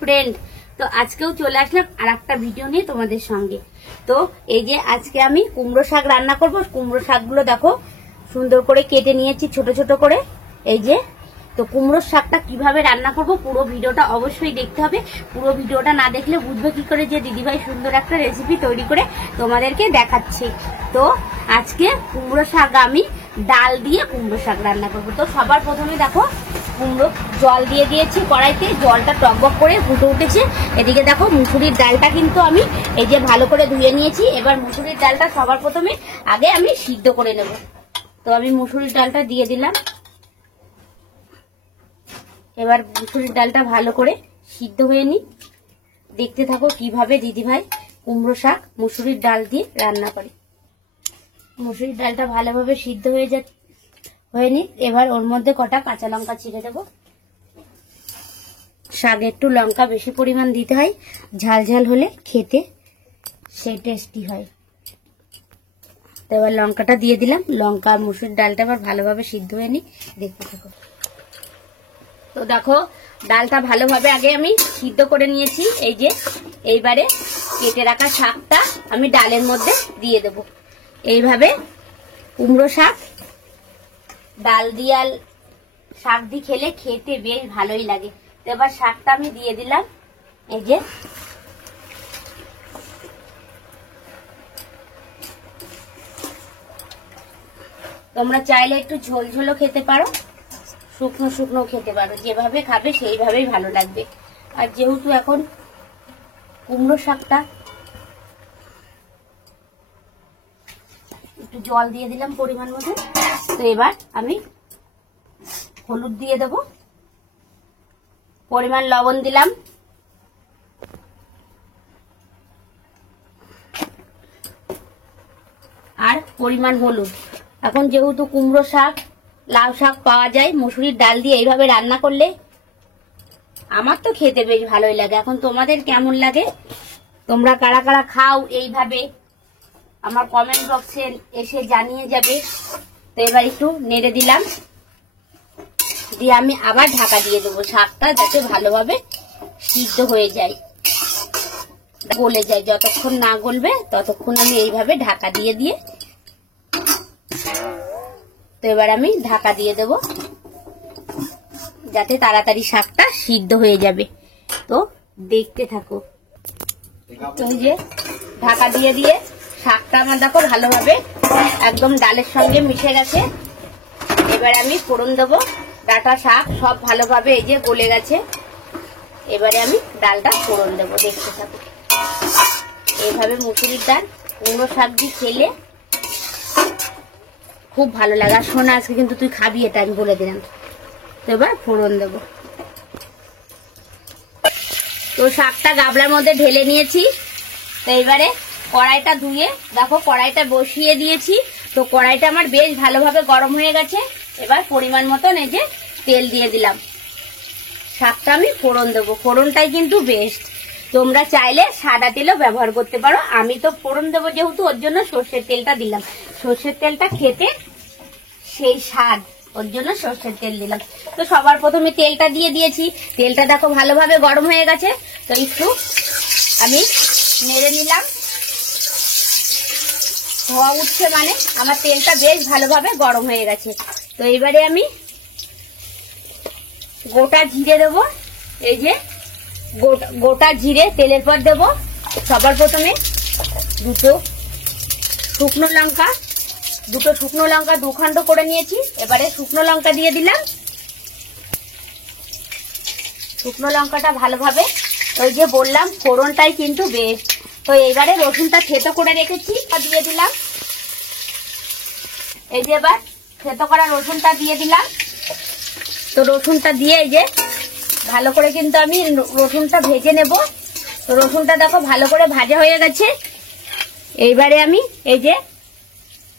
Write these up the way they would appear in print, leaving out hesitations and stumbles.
Friend, তো আজকেও চলে আসলাম আর একটা ভিডিও নিয়ে তোমাদের সঙ্গে। তো এই যে আজকে আমি কুমড়ো শাক রান্না করব। কুমড়ো শাকগুলো দেখো সুন্দর করে কেটে নিয়েছি ছোট ছোট করে। এই যে তো কুমড়োর শাকটা কিভাবে রান্না করব পুরো ভিডিওটা অবশ্যই দেখতে হবে। পুরো ভিডিওটা না দেখলে বুঝবে কি করে যে দিদিভাই সুন্দর একটা রেসিপি তৈরি করে তোমাদেরকে দেখাচ্ছে। তো আজকে কুমড়ো শাক আমি ডাল দিয়ে কুমড়ো শাক রান্না করব। তো সবার প্রথমে দেখো কুমড়ো জল দিয়ে দিয়েছি কড়াইতে, জলটা টকবক করে ফুটে উঠেছে। এদিকে দেখো মুসুরির ডালটা কিন্তু আমি এই যে ভালো করে ধুয়ে নিয়েছি। এবার মুসুরির ডালটা সবার প্রথমে আগে আমি সিদ্ধ করে নেব। তো আমি মুসুরির ডালটা দিয়ে দিলাম। এবার মুসুরির ডালটা ভালো করে সিদ্ধ হয়ে নি। দেখতে থাকো কিভাবে দিদিভাই কুমড়ো শাক মুসুরির ডাল দিয়ে রান্না করে। মুসুরির ডালটা ভালোভাবে সিদ্ধ হয়ে নি। এবার ওর মধ্যে কটা কাঁচা লঙ্কা ছিঁড়ে দেবো। শাকে একটু লঙ্কা বেশি পরিমাণ দিতে হয়, ঝাল ঝাল হলে খেতে সেই টেস্টি হয়। তো এবার লঙ্কাটা দিয়ে দিলাম। লঙ্কা আর মুসুরির ডালটা আবার ভালোভাবে সিদ্ধ হয়ে নি। দেখতে থাকো। তো দেখো ডালটা ভালোভাবে আগে আমি সিদ্ধ করে নিয়েছি। এই যে এইবারে কেটে রাখা শাকটা আমি ডালের মধ্যে দিয়ে দেব। এইভাবে কুমড়ো শাক ডাল দিয়ে আর শাক দিয়ে খেলে খেতে বেশ ভালোই লাগে। তো এবার শাকটা আমি দিয়ে দিলাম। এই যে তোমরা চাইলে একটু ঝোল ঝোলও খেতে পারো, শুকনো শুকনো খেতে পারো, যেভাবে খাবে সেইভাবেই ভালো লাগবে। আর যেহেতু এখন কুমড়ো শাকটা একটু জল দিয়ে দিলাম পরিমাণ মতো। তো এবার আমি হলুদ দিয়ে দেব, পরিমাণ লবণ দিলাম, আর পরিমাণ হলুদ। এখন যেহেতু কুমড়ো শাক লাউ শাক পাওয়া যায় মুসুরির ডাল দিয়ে এইভাবে রান্না করলে আমার তো খেতে বেশ ভালোই লাগে। এখন তোমাদের কেমন লাগে, তোমরা কারা কারা খাও এইভাবে আমার কমেন্ট বক্সে এসে জানিয়ে যাবে। তো এবার একটু নেড়ে দিলাম, দিয়ে আমি আবার ঢাকা দিয়ে দেবো শাকটা যাতে ভালোভাবে সিদ্ধ হয়ে যায়, গলে যায়। যতক্ষণ না গলবে ততক্ষণ আমি এইভাবে ঢাকা দিয়ে দিয়ে তো এবার আমি ঢাকা দিয়ে দেব যাতে তাড়াতাড়ি শাকটা সিদ্ধ হয়ে যাবে। তো দেখতে থাকো। তো এই যে ঢাকা দিয়ে দিয়ে শাকটা আমার দেখো ভালোভাবে একদম ডালের সঙ্গে মিশে গেছে। এবার আমি ফোড়ন দেবো। ডাটা শাক সব ভালোভাবে এই যে গলে গেছে। এবারে আমি ডালটা ফোড়ন দেবো। দেখতে থাকো। এইভাবে মুসুরির ডাল কুমড়ো শাক দিয়ে খেলে খুব ভালো লাগে। আর শোনা আজকে কিন্তু তুই খাবি, এটা আমি বলে দিলাম। তো এবার ফোড়ন দেবো। তো শাকটা গাবলার মধ্যে ঢেলে নিয়েছি। তো এবারে কড়াইটা ধুয়ে দেখো কড়াইটা বসিয়ে দিয়েছি। তো কড়াইটা আমার বেশ ভালোভাবে গরম হয়ে গেছে। এবার পরিমাণ মতন এই যে তেল দিয়ে দিলাম। শাকটা আমি ফোড়ন দেবো। ফোড়নটাই কিন্তু বেস্ট। তোমরা চাইলে সাদা তেলও ব্যবহার করতে পারো। আমি তো ফোড়ন দেবো যেহেতু ওর জন্য সর্ষের তেলটা দিলাম। সর্ষের তেলটা খেতে সেই স্বাদ, ওর জন্য সর্ষের তেল দিলাম। তো সবার প্রথমে তেলটা দিয়ে দিয়েছি। তেলটা দেখো ভালোভাবে গরম হয়ে গেছে। তো একটু আমি নেড়ে নিলাম। ধোয়া উঠছে মানে আমার তেলটা বেশ ভালোভাবে গরম হয়ে গেছে। তো এবারে আমি গোটা জিরে দেবো। এই যে গোটা জিরে তেলের পর দেবো। সবার প্রথমে দুটো শুকনো লঙ্কা 2 খণ্ড করে নিয়েছি। এবারে শুকনো লঙ্কা দিয়ে দিলাম। শুকনো লঙ্কাটা ভালোভাবে ওই যে বললাম ফোড়নটাই কিন্তু বেস্ট। তো এইবারে রসুনটা থেতো করে রেখেছি দিয়ে দিলাম। এই যে এবার থেতো করা রসুনটা দিয়ে দিলাম। তো রসুনটা দিয়ে এই যে ভালো করে কিন্তু আমি রসুনটা ভেজে নেব। তো রসুনটা দেখো ভালো করে ভাজা হয়ে গেছে। এইবারে আমি এই যে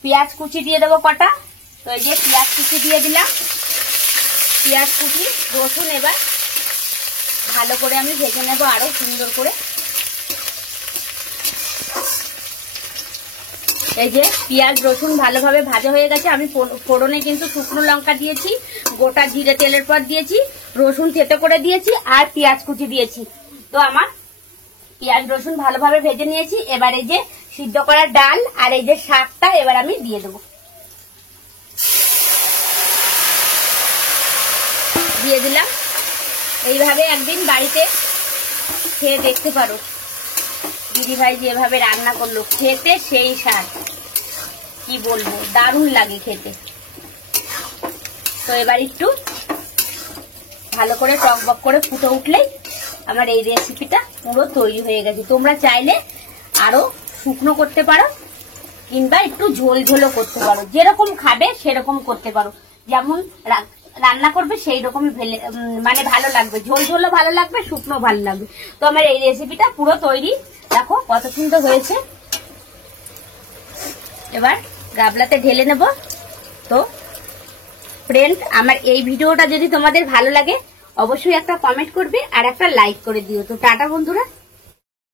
পেঁয়াজ কুচি দিয়ে দেবো কটা। তো এই যে পেঁয়াজ কুচি দিয়ে দিলাম। পেঁয়াজ কুচি রসুন এবার ভালো করে আমি ভেজে নেব আরো সুন্দর করে। এই যে পেঁয়াজ রসুন ভালোভাবে ভাজা হয়ে গেছে। আমি ফোড়নে কিন্তু শুকনো লঙ্কা দিয়েছি, গোটা জিরে তেলের পর দিয়েছি, রসুন থেতো করে দিয়েছি আর পেঁয়াজ কুচি দিয়েছি। তো আমার পেঁয়াজ রসুন ভালোভাবে ভেজে নিয়েছি। এবার এই যে সিদ্ধ করা ডাল আর এই যে শাকটা এবার আমি দিয়ে দেবো। দিয়ে দিলাম। এইভাবে একদিন বাড়িতে খেয়ে দেখতে পারো, দিদিভাই যেভাবে রান্না করলো, খেতে সেই স্বাদ, কি বলবো, দারুণ লাগে খেতে। তো এবার একটু ভালো করে টকবক করে ফুটে উঠলেই আমার এই রেসিপিটা পুরো তৈরি হয়ে গেছে। তোমরা চাইলে আরো শুকনো করতে পারো কিংবা একটু ঝোল ঝোলও করতে পারো, যেরকম খাবে সেরকম করতে পারো, যেমন রান্না করবে সেই রকমই মানে ভালো লাগবে, ঝোল ঝোলও ভালো লাগবে, শুকনো ভালো লাগবে। তো আমার এই রেসিপিটা পুরো তৈরি, দেখো কত সুন্দর হয়েছে। এবার গাবলাতে ঢেলে নেব। তো ফ্রেন্ড, আমার এই ভিডিওটা যদি তোমাদের ভালো লাগে অবশ্যই একটা কমেন্ট করবে আর একটা লাইক করে দিও। তো টাটা বন্ধুরা।